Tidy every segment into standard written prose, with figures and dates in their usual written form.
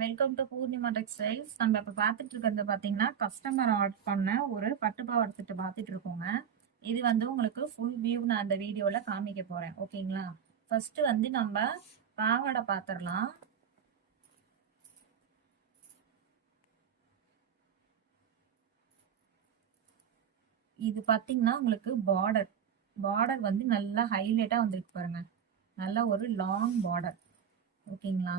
Welcome to Purnima textiles. நம்ம இப்போ பார்த்துட்டு இருக்கிறது பார்த்தீங்கன்னா கஸ்டமர் ஆர்டர் பண்ண ஒரு பட்டுப்பாவாடை செட்டு பார்த்துட்டு இருக்கோங்க. இது வந்து உங்களுக்கு ஃபுல் வியூ நான் அந்த வீடியோவில் காமிக்க போகிறேன். ஓகேங்களா? ஃபர்ஸ்ட் வந்து நம்ம பாவாடை பார்த்துடலாம். இது பார்த்தீங்கன்னா உங்களுக்கு பார்டர் வந்து நல்லா ஹைலைட்டாக வந்திருக்கு பாருங்க. நல்ல ஒரு லாங் பார்டர். ஓகேங்களா?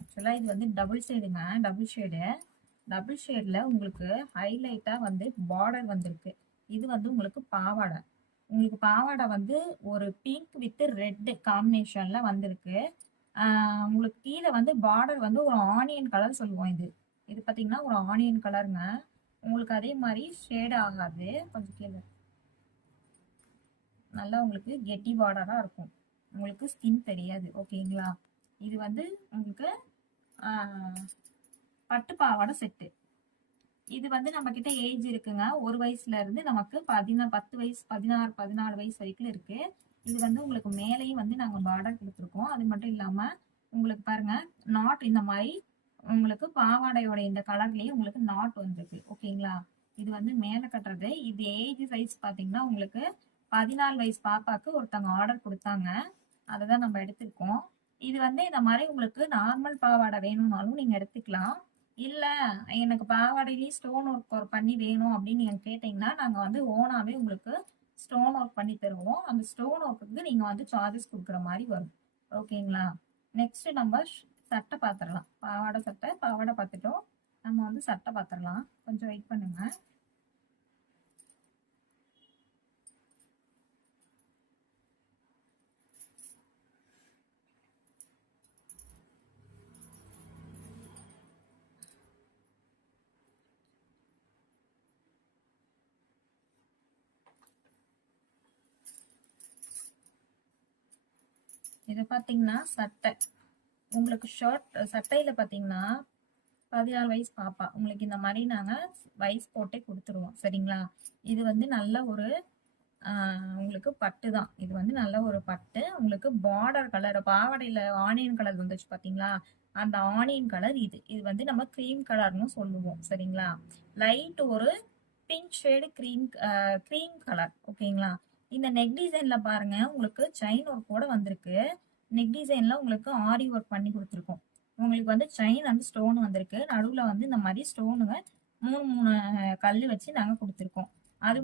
ஆக்சுவலாக இது வந்து டபுள் ஷேடுங்க. டபுள் ஷேடில் உங்களுக்கு ஹைலைட்டாக வந்து பார்டர் வந்திருக்கு. இது வந்து உங்களுக்கு பாவாடை வந்து ஒரு பிங்க் வித் ரெட் காம்பினேஷனில் வந்திருக்கு. உங்களுக்கு கீழே வந்து பார்டர் வந்து ஒரு ஆனியன் கலர் சொல்லுவோம். இது பார்த்தீங்கன்னா ஒரு ஆனியன் கலருங்க. உங்களுக்கு அதே மாதிரி ஷேட் ஆகாது. கொஞ்சம் கீழே நல்லா உங்களுக்கு கெட்டி பார்டராக இருக்கும். உங்களுக்கு ஸ்கின் தெரியாது. ஓகேங்களா? இது வந்து உங்களுக்கு பட்டு பாவாடை செட்டு. இது வந்து நம்ம கிட்ட ஏஜ் இருக்குங்க. 1 வயசுல இருந்து நமக்கு 10 வயசு 14 வயசு வரைக்கும் இருக்கு. இது வந்து உங்களுக்கு மேலேயும் வந்து நாங்க பார்டர் கொடுத்துருக்கோம். அது மட்டும் இல்லாம உங்களுக்கு பாருங்க நாட் இந்த மாதிரி உங்களுக்கு பாவாடையோட இந்த கலர்லயே உங்களுக்கு நாட் வந்திருக்கு. ஓகேங்களா? இது வந்து மேல கட்டுறது. இது ஏஜ் சைஸ் பாத்தீங்கன்னா உங்களுக்கு 14 வயசு பாப்பாக்கு ஒருத்தவங்க ஆர்டர் கொடுத்தாங்க. அதை தான் நம்ம எடுத்திருக்கோம். இது வந்து இந்த மாதிரி உங்களுக்கு நார்மல் பாவாடை வேணும்னாலும் நீங்க எடுத்துக்கலாம். இல்ல எனக்கு பாவாடையிலேயே ஸ்டோன் ஒர்க் பண்ணி வேணும் அப்படின்னு நீங்க கேட்டீங்கன்னா நாங்க வந்து ஓனாவே உங்களுக்கு ஸ்டோன் ஒர்க் பண்ணி தருவோம். அந்த ஸ்டோன் ஒர்க்குக்கு நீங்க வந்து சார்ஜஸ் கொடுக்குற மாதிரி வரும். ஓகேங்களா? நெக்ஸ்ட் நம்ம சட்டை பார்த்துடலாம். பாவாடை பார்த்துட்டோம். நம்ம வந்து சட்டை பார்த்துடலாம். கொஞ்சம் வெயிட் பண்ணுங்க. இது பார்த்தீங்கன்னா சட்டை. உங்களுக்கு சட்டையில பார்த்தீங்கன்னா 14 வயசு பாப்பா உங்களுக்கு இந்த மாதிரி நாங்கள் வயசு போட்டே கொடுத்துருவோம். சரிங்களா? இது வந்து நல்ல ஒரு உங்களுக்கு பட்டு தான். இது வந்து நல்ல ஒரு பட்டு. உங்களுக்கு பார்டர் கலர் பாவாடையில ஆனியன் கலர் வந்துச்சு பார்த்தீங்களா? அந்த ஆனியன் கலர் இது வந்து நம்ம க்ரீம் கலர்னு சொல்லுவோம். சரிங்களா? லைட் ஒரு பிங்க் ஷேடு க்ரீம் கலர். ஓகேங்களா? இந்த நெக் டிசைன்ல பாருங்க உங்களுக்கு செயின் ஒர்க் கூட வந்திருக்கு. நெக் டிசைன்ல உங்களுக்கு ஆரி ஒர்க் பண்ணி கொடுத்துருக்கோம். உங்களுக்கு வந்து செயின் வந்து ஸ்டோன் வந்திருக்கு. நடுவுல வந்து இந்த மாதிரி ஸ்டோனுங்க 3 கல் வச்சு நாங்க கொடுத்துருக்கோம். அது